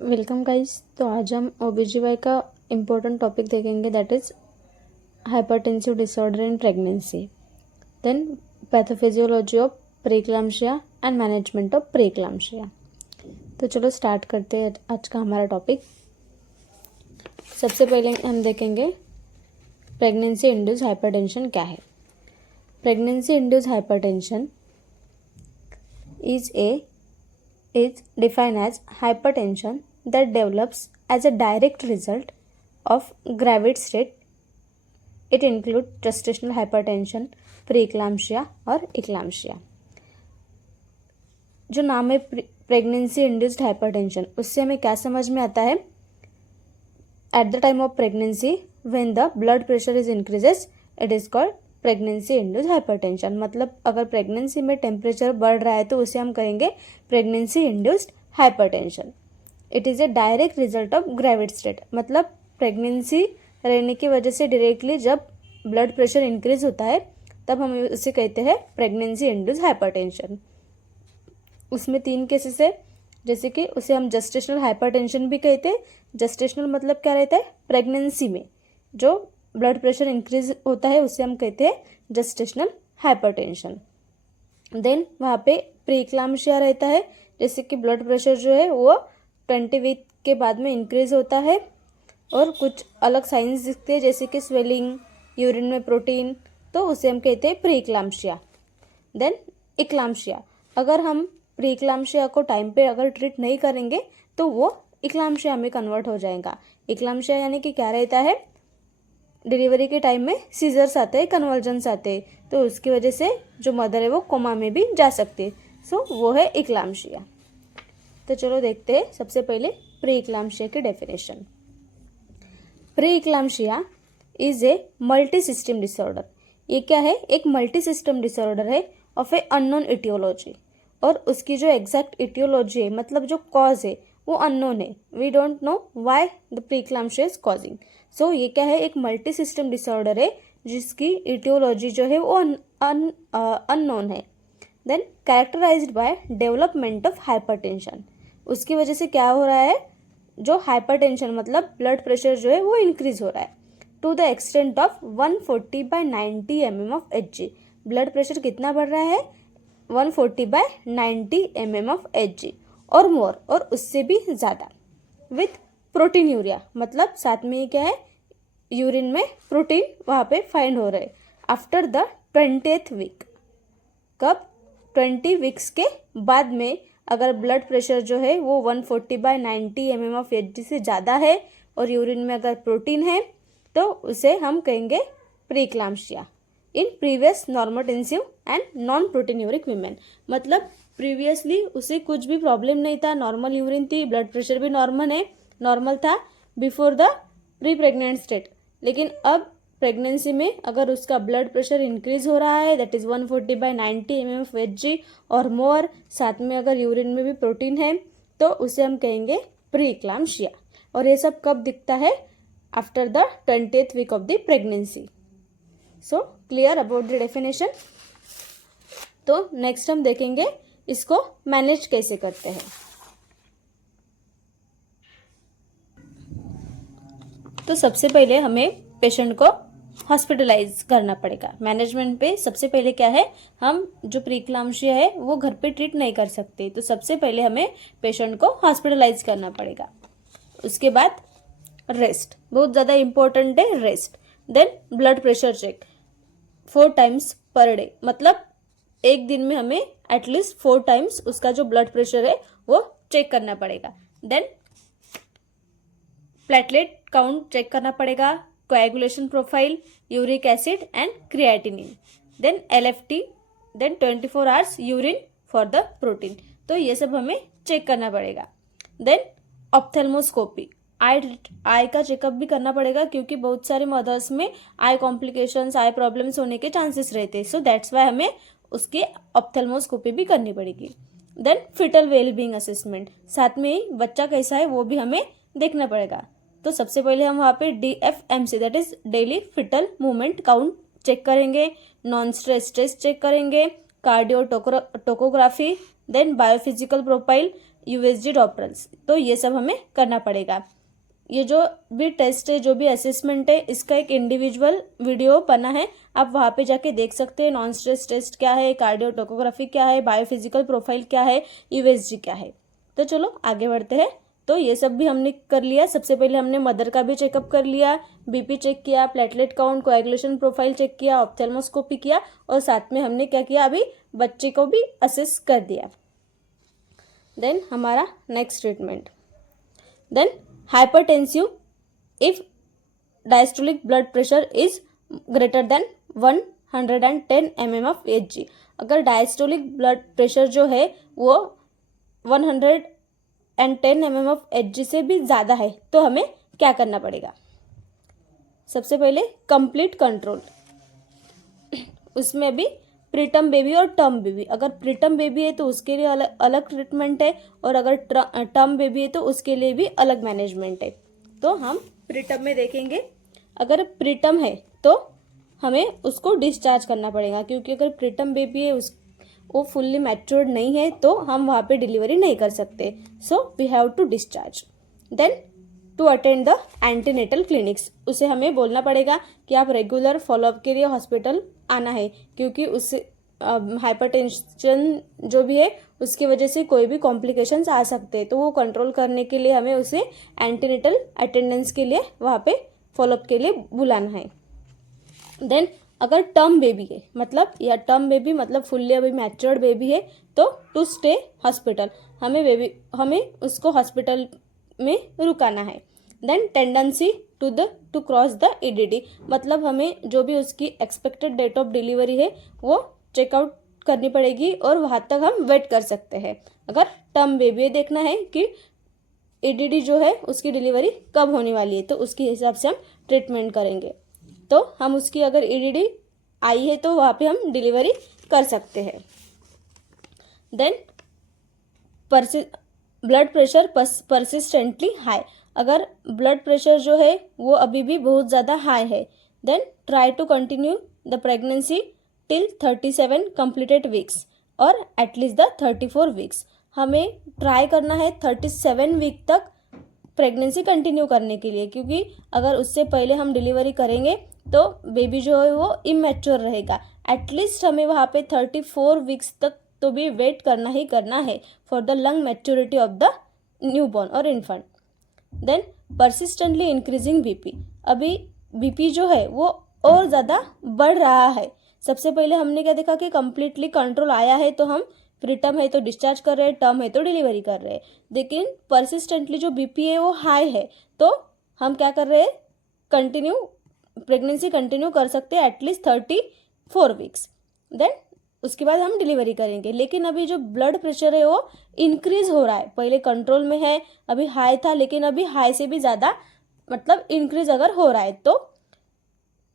Welcome guys. तो आज हम ओबीजीवाई का इम्पोर्टेंट टॉपिक देखेंगे, that is hypertensive disorder in pregnancy, then pathophysiology of preeclampsia and management of preeclampsia. तो चलो स्टार्ट करते हैं आज का हमारा टॉपिक। सबसे पहले हम देखेंगे प्रेगनेंसी इंड्यूस हाइपरटेंशन क्या है। Pregnancy induce hypertension is defined as hypertension that develops as a direct result of gravid state. It includes gestational hypertension, preeclampsia और eclampsia। जो नाम है प्रेगनेंसी इंड्यूस्ड हाइपरटेंशन, उससे हमें क्या समझ में आता है? At the time of pregnancy when the blood pressure is increases it is called pregnancy induced hypertension. मतलब अगर प्रेगनेंसी में टेम्परेचर बढ़ रहा है तो उसे हम कहेंगे pregnancy induced hypertension. It is a direct result of gravid state. मतलब प्रेगनेंसी रहने की वजह से डायरेक्टली जब ब्लड प्रेशर इंक्रीज होता है तब हम उसे कहते हैं प्रेगनेंसी इंड्यूस्ड हाइपरटेंशन। उसमें 3 केसेस है, जैसे कि उसे हम जेस्टेशनल हाइपरटेंशन भी कहते हैं। जेस्टेशनल मतलब क्या रहता है? प्रेगनेंसी में जो ब्लड प्रेशर इंक्रीज होता है उसे हम कहते हैं जेस्टेशनल हाइपरटेंशन। देन वहाँ पे प्रीक्लाम्सिया रहता है, जैसे कि ब्लड प्रेशर जो है वो 20 वीक के बाद में इंक्रीज होता है और कुछ अलग साइंस दिखते हैं, जैसे कि स्वेलिंग, यूरिन में प्रोटीन, तो उसे हम कहते हैं प्रीक्लाम्सिया। देन इक्लाम्सिया, अगर हम प्रीक्लाम्सिया को टाइम पे अगर ट्रीट नहीं करेंगे तो वो इक्लाम्सिया में कन्वर्ट हो जाएगा। इक्लाम्सिया यानी कि क्या रहता है? डिलीवरी के टाइम में सीजर्स आते हैं, कन्वर्जन्स आते हैं, तो उसकी वजह से जो मदर है वो कोमा में भी जा सकती है। सो वो है इक्लाम्सिया। तो चलो देखते हैं सबसे पहले प्री इक्लाम्सिया की definition. Pre eclampsia is a multi system disorder. ये क्या है? एक मल्टी सिस्टम डिसऑर्डर है ऑफ ए अननोन इटियोलॉजी, और उसकी जो एग्जैक्ट इटियोलॉजी है, मतलब जो कॉज है, वो अननोन है। We don't know why the pre eclampsia is causing. So ये क्या है? एक मल्टी सिस्टम डिसऑर्डर है जिसकी इटियोलॉजी जो है वो अननोन है। Then characterized by development of hypertension. उसकी वजह से क्या हो रहा है? जो हाइपरटेंशन मतलब ब्लड प्रेशर जो है वो इंक्रीज हो रहा है to the extent of 140/90 mm of Hg। Blood pressure कितना बढ़ रहा है? 140/90 mm ऑफ Hg और मोर, और उससे भी ज़्यादा, विथ प्रोटीन यूरिया। मतलब साथ में ही क्या है? यूरिन में प्रोटीन वहाँ पे फाइंड हो रहे आफ्टर द 20th वीक। कब? 20 वीक्स के बाद में अगर ब्लड प्रेशर जो है वो 140/90 mm ऑफ Hg से ज़्यादा है और यूरिन में अगर प्रोटीन है तो उसे हम कहेंगे preeclampsia in previous normotensive and non proteinuric women. मतलब प्रीवियसली उसे कुछ भी प्रॉब्लम नहीं था, नॉर्मल यूरिन थी, ब्लड प्रेशर भी नॉर्मल था before the pre pregnant state, लेकिन अब प्रेगनेंसी में अगर उसका ब्लड प्रेशर इंक्रीज हो रहा है, that is 140/90 mm of Hg और मोर, साथ में अगर यूरिन में भी प्रोटीन है, तो उसे हम कहेंगे प्री इक्लाम्सिया। और ये सब कब दिखता है? After the 20th week of the pregnancy. So clear about the definition. तो नेक्स्ट हम देखेंगे इसको मैनेज कैसे करते हैं। तो सबसे पहले हमें पेशेंट को हॉस्पिटलाइज करना पड़ेगा। मैनेजमेंट पे सबसे पहले क्या है? हम जो प्रीक्लाम्सिया है वो घर पे ट्रीट नहीं कर सकते, तो सबसे पहले हमें पेशेंट को हॉस्पिटलाइज करना पड़ेगा। उसके बाद रेस्ट, बहुत ज़्यादा इंपॉर्टेंट है rest. Then blood pressure check 4 times per day, मतलब एक दिन में हमें एटलीस्ट 4 times उसका जो ब्लड प्रेशर है वो चेक करना पड़ेगा। देन प्लेटलेट काउंट चेक करना पड़ेगा, coagulation profile, uric acid and creatinine, then LFT, then 24 hours urine for the protein. तो ये सब हमें चेक करना पड़ेगा। देन ऑप्थेल्मोस्कोपी, आई का चेकअप भी करना पड़ेगा, क्योंकि बहुत सारे मदर्स में आई कॉम्प्लिकेशंस, आई प्रॉब्लम्स होने के चांसेस रहते हैं। सो दैट्स वाई हमें उसकी ऑप्थेल्मोस्कोपी भी करनी पड़ेगी। देन फिटल वेलबींग असेसमेंट, साथ में ही बच्चा कैसा है वो भी हमें देखना पड़ेगा। तो सबसे पहले हम वहाँ पे DFMC that is daily fetal movement count check करेंगे, नॉन स्ट्रेस टेस्ट चेक करेंगे, cardio tocography, then biophysical profile, USG droplets. तो ये सब हमें करना पड़ेगा। ये जो भी टेस्ट है, जो भी असेसमेंट है, इसका एक इंडिविजुअल वीडियो बना है, आप वहाँ पे जाके देख सकते हैं। नॉन स्ट्रेस टेस्ट क्या है, कार्डियोटोकोग्राफी क्या है, बायोफिजिकल प्रोफाइल क्या है, USG क्या है। तो चलो आगे बढ़ते हैं। तो ये सब भी हमने कर लिया। सबसे पहले हमने मदर का भी चेकअप कर लिया, BP चेक किया, platelet count, coagulation profile check किया, ऑप्थेल्मोस्कोपी किया, और साथ में हमने क्या किया, अभी बच्चे को भी असेस कर दिया। देन हमारा next treatment, then hypertensive if diastolic blood pressure is greater than 110 mm of Hg। अगर डायस्टोलिक ब्लड प्रेशर जो है वो 110 mm of Hg से भी ज़्यादा है तो हमें क्या करना पड़ेगा। सबसे पहले कंप्लीट कंट्रोल, उसमें भी प्रीटर्म बेबी और टर्म बेबी। अगर प्रीटर्म बेबी है तो उसके लिए अलग ट्रीटमेंट है, और अगर टर्म बेबी है तो उसके लिए भी अलग मैनेजमेंट है। तो हम प्रीटर्म में देखेंगे। अगर प्रीटर्म है तो हमें उसको डिस्चार्ज करना पड़ेगा, क्योंकि अगर प्रीटर्म बेबी है वो फुल्ली मैच्योर्ड नहीं है तो हम वहाँ पे डिलीवरी नहीं कर सकते। So we have to discharge. Then to attend the antenatal clinics, उसे हमें बोलना पड़ेगा कि आप रेगुलर फॉलोअप के लिए हॉस्पिटल आना है, क्योंकि उस हाइपरटेंशन जो भी है उसकी वजह से कोई भी कॉम्प्लिकेशंस आ सकते हैं। तो वो कंट्रोल करने के लिए हमें उसे एंटीनेटल अटेंडेंस के लिए वहाँ पे फॉलोअप के लिए बुलाना है। देन अगर टर्म बेबी है, मतलब या टर्म बेबी मतलब फुल्ली अभी मैच्योर्ड बेबी है, तो टू स्टे हॉस्पिटल, हमें उसको हॉस्पिटल में रुकाना है। Then tendency to cross the EDD, मतलब हमें जो भी उसकी एक्सपेक्टेड डेट ऑफ डिलीवरी है वो चेकआउट करनी पड़ेगी, और वहाँ तक हम वेट कर सकते हैं। अगर टर्म बेबी देखना है कि EDD जो है उसकी डिलीवरी कब होने वाली है, तो उसके हिसाब से हम ट्रीटमेंट करेंगे। तो हम उसकी अगर EDD आई है तो वहाँ पे हम डिलीवरी कर सकते हैं। Then blood pressure persistently high, अगर ब्लड प्रेशर जो है वो अभी भी बहुत ज़्यादा हाई है, then try to continue the pregnancy till 37 completed weeks और एटलीस्ट द 34 वीक्स। हमें ट्राई करना है 37 वीक तक प्रेगनेंसी कंटिन्यू करने के लिए, क्योंकि अगर उससे पहले हम डिलीवरी करेंगे तो बेबी जो है वो इमैच्योर रहेगा। एटलीस्ट हमें वहाँ पे 34 वीक्स तक तो भी वेट करना ही करना है for the lung maturity of the newborn और infant. Then persistently increasing BP, अभी BP जो है वो और ज़्यादा बढ़ रहा है। सबसे पहले हमने क्या देखा कि कंप्लीटली कंट्रोल आया है तो हम प्रीटर्म है तो डिस्चार्ज कर रहे हैं, टर्म है तो डिलीवरी कर रहे हैं। लेकिन परसिस्टेंटली जो BP है वो हाई है, तो हम क्या कर रहे हैं, प्रेगनेंसी कंटिन्यू कर सकते हैं एटलीस्ट 34 वीक्स। देन उसके बाद हम डिलीवरी करेंगे। लेकिन अभी जो ब्लड प्रेशर है वो इंक्रीज हो रहा है, पहले कंट्रोल में है, अभी हाई था, लेकिन अभी हाई से भी ज़्यादा मतलब इंक्रीज अगर हो रहा है तो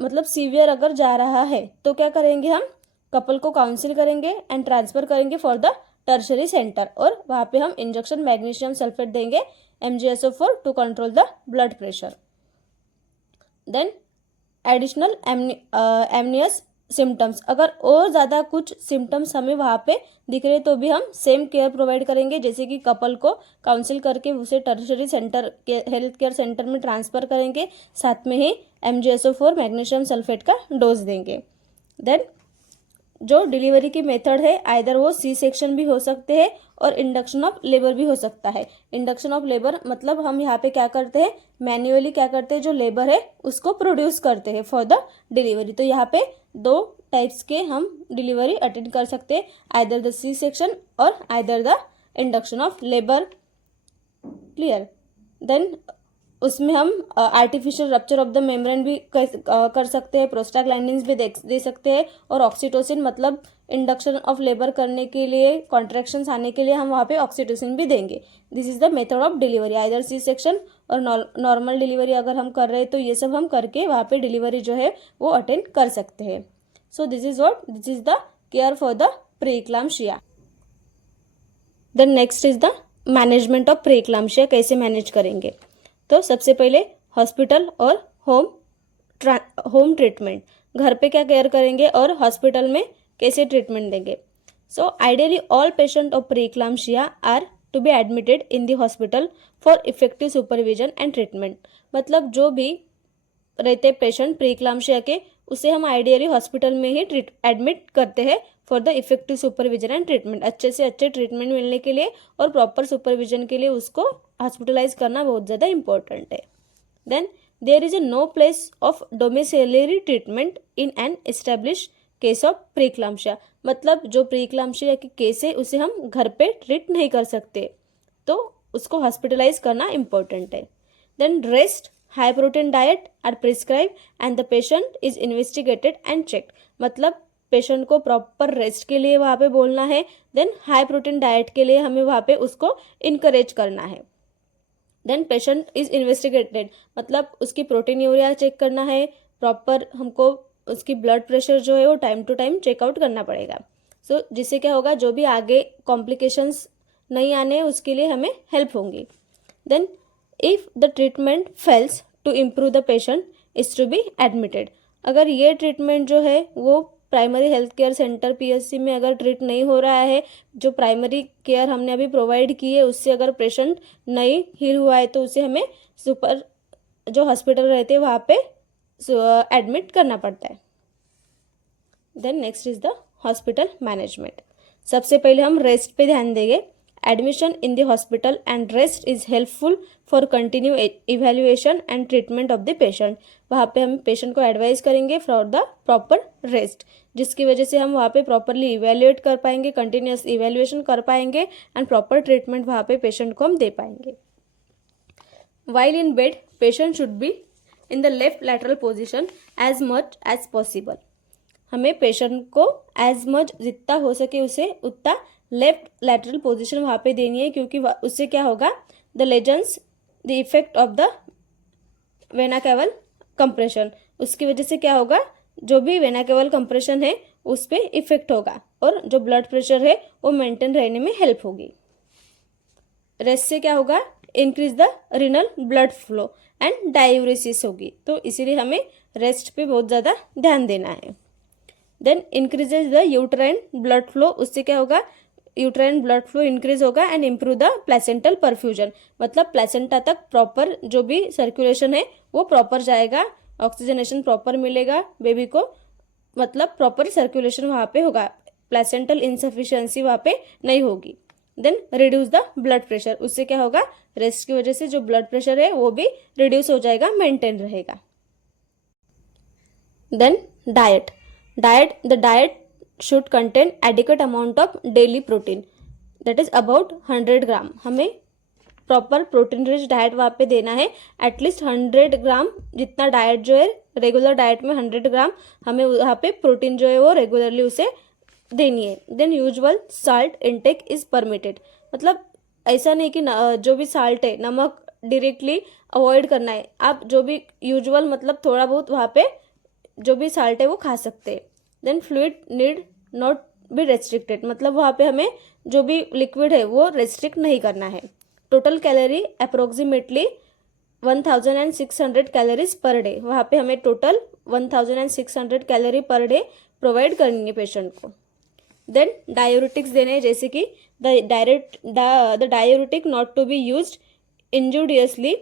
मतलब सीवियर अगर जा रहा है तो क्या करेंगे, हम कपल को काउंसिल करेंगे एंड ट्रांसफ़र करेंगे फॉर द टर्शरी सेंटर, और वहाँ पे हम इंजेक्शन मैग्नीशियम सल्फेट देंगे MgSO4 to control the blood pressure. Then additional ominous symptoms, अगर और ज़्यादा कुछ सिम्टम्स हमें वहाँ पे दिख रहे तो भी हम सेम केयर प्रोवाइड करेंगे, जैसे कि कपल को काउंसिल करके उसे टर्शरी सेंटर के हेल्थ केयर सेंटर में ट्रांसफ़र करेंगे, साथ में ही MgSO4 मैग्नीशियम सल्फेट का डोज देंगे। देन जो डिलीवरी की मेथड है, आइदर वो C-सेक्शन भी हो सकते हैं और इंडक्शन ऑफ लेबर भी हो सकता है। इंडक्शन ऑफ लेबर मतलब हम यहाँ पे क्या करते हैं, मैन्युअली क्या करते हैं, जो लेबर है उसको प्रोड्यूस करते हैं फॉर द डिलीवरी। तो यहाँ पे 2 टाइप्स के हम डिलीवरी अटेंड कर सकते हैं, आइदर द C-सेक्शन और either the induction of labour. Clear. Then उसमें हम artificial rupture of the membrane भी कर सकते हैं, प्रोस्टाग्लैंडिन्स भी दे सकते हैं, और ऑक्सीटोसिन मतलब इंडक्शन ऑफ लेबर करने के लिए, कॉन्ट्रैक्शंस आने के लिए हम वहाँ पे ऑक्सीटोसिन भी देंगे। This is the method of delivery, either C-सेक्शन और नॉर्मल डिलीवरी अगर हम कर रहे हैं तो ये सब हम करके वहाँ पे डिलीवरी जो है वो अटेंड कर सकते हैं। So this is the care for the preeclampsia. Then next is the management of preeclampsia, कैसे मैनेज करेंगे। तो सबसे पहले हॉस्पिटल और होम ट्रीटमेंट, घर पे क्या केयर करेंगे और हॉस्पिटल में कैसे ट्रीटमेंट देंगे। So ideally all patient of preeclampsia are to be admitted in the hospital for effective supervision and treatment. मतलब जो भी रहते पेशेंट प्रीक्लाम्शिया के, उसे हम आइडियली हॉस्पिटल में ही एडमिट करते हैं for the effective supervision and treatment. अच्छे से अच्छे ट्रीटमेंट मिलने के लिए और प्रॉपर सुपरविजन के लिए उसको हॉस्पिटलाइज करना बहुत ज़्यादा इंपॉर्टेंट है। Then there is a no place of domiciliary treatment in an establish case of preeclampsia. मतलब जो प्रीक्लाम्शिया की केस है उसे हम घर पे ट्रीट नहीं कर सकते, तो उसको हॉस्पिटलाइज करना इंपॉर्टेंट है। Then rest, high protein diet are prescribe and the patient is investigated and checked. मतलब पेशेंट को प्रॉपर रेस्ट के लिए वहाँ पे बोलना है। देन हाई प्रोटीन डाइट के लिए हमें वहाँ पे उसको इनकरेज करना है। देन पेशेंट इज इन्वेस्टिगेटेड, मतलब उसकी प्रोटीन यूरिया चेक करना है, प्रॉपर हमको उसकी ब्लड प्रेशर जो है वो टाइम टू टाइम चेकआउट करना पड़ेगा। सो जिससे क्या होगा, जो भी आगे कॉम्प्लिकेशंस नहीं आने उसके लिए हमें हेल्प होंगी। Then if the treatment fails to improve the patient is to be admitted. अगर ये ट्रीटमेंट जो है वो primary health care centre PHC में अगर ट्रीट नहीं हो रहा है, जो प्राइमरी केयर हमने अभी प्रोवाइड की है उससे अगर पेशेंट नहीं हील हुआ है, तो उसे हमें सुपर जो हॉस्पिटल रहते हैं वहाँ पे एडमिट करना पड़ता है। Then next is the hospital management. सबसे पहले हम रेस्ट पे ध्यान देंगे। Admission in the hospital and rest is helpful for continue evaluation and treatment of the patient. वहाँ पे हम पेशेंट को एडवाइस करेंगे फॉर द प्रॉपर रेस्ट, जिसकी वजह से हम वहाँ पे प्रॉपरली इवेल्युएट कर पाएंगे, कंटिन्यूस इवेल्युएशन कर पाएंगे एंड प्रॉपर ट्रीटमेंट वहाँ पे पेशेंट को हम दे पाएंगे। While in bed patient should be in the left lateral position as much as possible. हमें पेशेंट को एज मच जितना हो सके उसे उतना लेफ्ट लैटरल पोजीशन वहाँ पे देनी है, क्योंकि उससे क्या होगा, the lessens the effect of the vena caval compression, उसकी वजह से क्या होगा, जो भी वेना कैवल कंप्रेशन है उस पर इफेक्ट होगा और जो ब्लड प्रेशर है वो मेंटेन रहने में हेल्प होगी। रेस्ट से क्या होगा, increase the renal blood flow and diuresis होगी, तो इसीलिए हमें रेस्ट पे बहुत ज़्यादा ध्यान देना है। Then increases the uterine blood flow, उससे क्या होगा, यूट्राइन ब्लड फ्लो इंक्रीज होगा and improve the placental perfusion. मतलब प्लेसेंटा तक प्रॉपर जो भी सर्कुलेशन है वो प्रॉपर जाएगा, ऑक्सीजनेशन प्रॉपर मिलेगा बेबी को, मतलब प्रॉपर सर्कुलेशन वहाँ पे होगा, प्लेसेंटल इनसफिशिएंसी वहाँ पे नहीं होगी। Then reduce the blood pressure, उससे क्या होगा, रेस्ट की वजह से जो ब्लड प्रेशर है वो भी रिड्यूस हो जाएगा, मेंटेन रहेगा। Then diet, the diet should contain adequate amount of daily protein, that is about 100 ग्राम। हमें प्रॉपर प्रोटीन रिच डाइट वहाँ पे देना है, एटलीस्ट 100 ग्राम जितना डाइट जो है रेगुलर डाइट में 100 ग्राम हमें वहाँ पे प्रोटीन जो है वो रेगुलरली उसे देनी है। Than usual salt intake is permitted, मतलब ऐसा नहीं कि जो भी साल्ट है नमक डायरेक्टली अवॉइड करना है, आप जो भी यूजुअल मतलब थोड़ा बहुत वहाँ पे जो भी साल्ट है वो खा सकते हैं। Then fluid need not be restricted, मतलब वहाँ पे हमें जो भी लिक्विड है वो रेस्ट्रिक्ट नहीं करना है। Total calorie approximately 1600 calories per day, वहाँ पे हमें total 1600 calorie per day provide करनी है पेशेंट को। देन डायूरेटिक्स देने, जैसे कि the diuretic not to be used injuriously,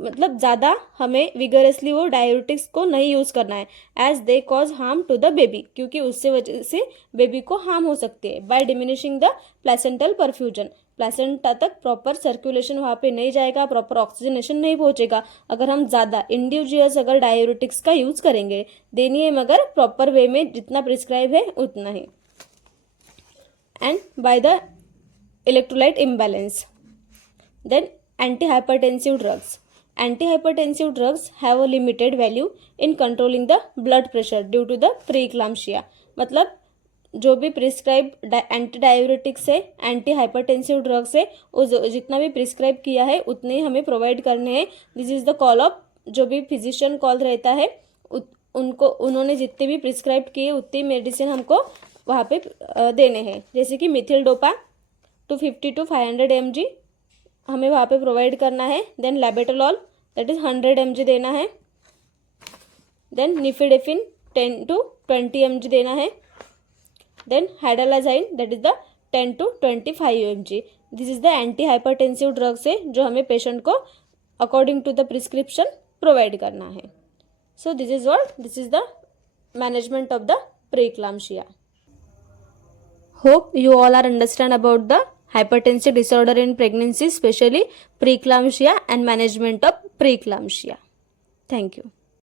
मतलब ज़्यादा हमें विगरसली वो डायूरेटिक्स को नहीं यूज़ करना है, as they cause harm to the baby, क्योंकि उससे वजह से बेबी को हार्म हो सकती है। By diminishing the placental perfusion, placenta तक प्रॉपर सर्कुलेशन वहाँ पे नहीं जाएगा, प्रॉपर ऑक्सीजनेशन नहीं पहुँचेगा अगर हम ज़्यादा इंडिविजुअल्स अगर डायूरेटिक्स का यूज़ करेंगे। देनी है मगर प्रॉपर वे में, जितना प्रिस्क्राइब है उतना ही। And by the electrolyte imbalance. Then antihypertensive drugs, anti-hypertensive drugs have a limited value in controlling the blood pressure due to the preeclampsia, मतलब जो भी प्रिस्क्राइब एंटी डायूरेटिक्स है, एंटी हाइपरटेंसिव ड्रग्स है, वो जितना भी प्रिस्क्राइब किया है उतने ही हमें प्रोवाइड करने हैं। This is the call of जो भी फिजिशियन कॉल रहता है, उन्होंने जितने भी प्रिस्क्राइब किए उतनी मेडिसिन हमको वहाँ पे देने हैं। जैसे कि मिथिल डोपा 250 to 500 mg हमें वहाँ पे प्रोवाइड करना है। देन लैबेटोलॉल दैट इज़ 100 mg देना है। देन निफेडेफिन 10 to 20 mg देना है। Then hydralazine that is the 10 to 25 mg। This is the anti hypertensive drugs है जो हमें पेशेंट को according to the prescription provide करना है. So this is the management of the preeclampsia. Hope you all are understand about the hypertensive disorder in pregnancy, especially preeclampsia and management of preeclampsia. Thank you.